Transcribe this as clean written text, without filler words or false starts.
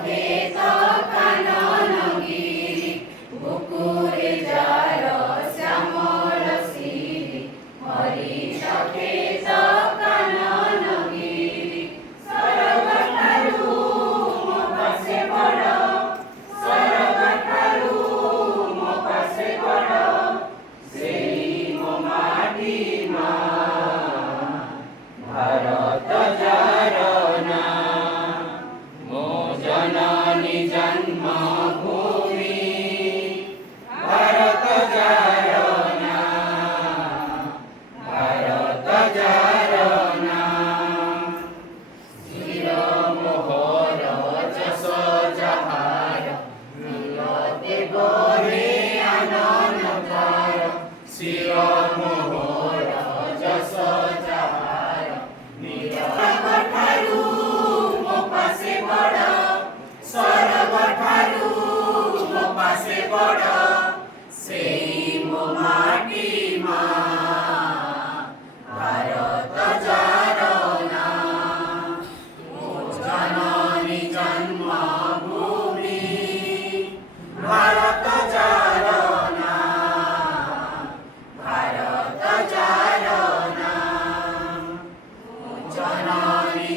ক্ষেত কানন গিরি বুকুরে যার শ্যামল শিরি হরিষ ক্ষেত কানন গিরি স্বর্গ ଠାରୁ ମୋ ପାଶେ ବଡ଼ ସ୍ୱର୍ଗ ଠାରୁ ମୋ ପାଶେ ବଡ଼ ସେଇ ମୋ ମାଟି ମା ଭାରତ ଯାର ନାଁ ମୋ ଜନନୀ ଜନ୍ମଭୂମି ଭାରତ ଯାର ନାଁ ଭାରତ ଯାର ନାଁ ଶିର ମୋହର ଯଶ ଯାହାର ନୀଳ ଦେବରେ ଆନନ ତାର ଶିର ମୋହର ଯଶ ଯାହାର ନୀଳ ଠାରୁ ମୋ ପାଶେ ବଡ଼ ସ୍ୱର୍ଗ ଠାରୁ ମୋ ପାଶେ ବଡ଼ ସେଇ ମୋ ମାଟି ମା ଭାରତ ଯାର ନାଁ ମୋ ଜନନୀ ଜନ୍ମଭୂମି ଭାରତ ଯାର ନାଁ ଭାରତ ଯାର ନାଁ ମୋ ଜନନୀ